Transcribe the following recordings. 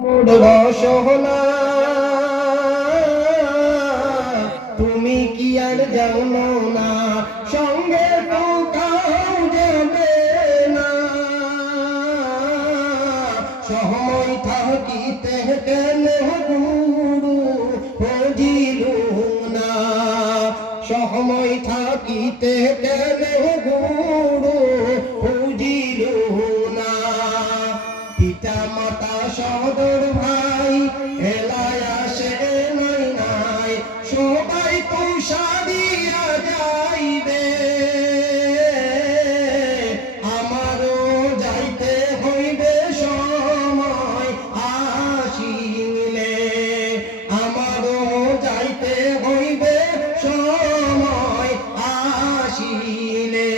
রসনা তুমি কি আর জানো না, সঙ্গে কোথাও যাবে না। সময় থাকিতে কেন গুরু বুঝিল না, সময় থাকিতে কেন গুরু বুঝিল না। পিতা মাতা সদর ভাই এলায় আসে নাই নাই, সবাই তো সারিয়া যাইবে। আমারও যাইতে হইবে সময় আসিলে, আমারও যাইতে হইবে সময় আসিলে।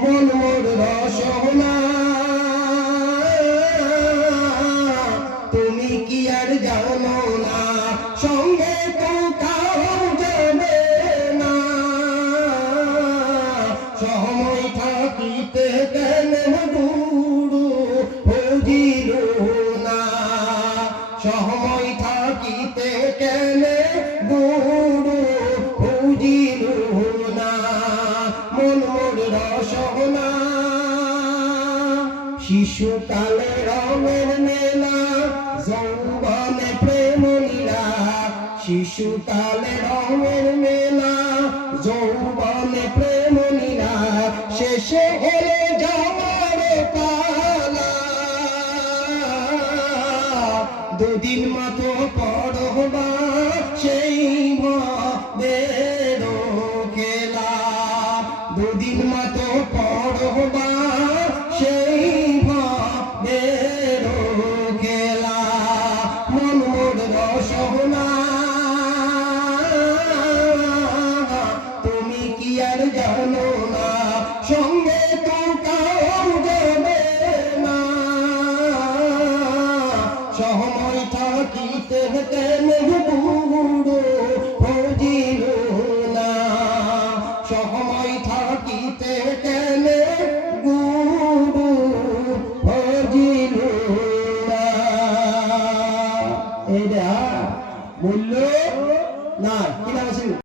মন মোর রসনা তুমি কি আর জানো না, সঙ্গে কোথাও যাবে না। সময় থাকিতে কেন গুরু বুঝিল না, সময় থাকিতে কেন গুরু বুঝিল না। মন মোর রসনা শিশুকালে রঙের মেলা, যৌবনে প্রেম লীলা। শিশুকালে রঙের মেলা, যৌবনে প্রেম লীলা। শেষে হলে যাওয়ার পালা, দুদিন মতো পড়বা সেই ভবের খেলা। দুদিন মতো পড়বা সেই ভবের খেলা। মন মোর রসনা তুমি কি আর জানো না, সঙ্গে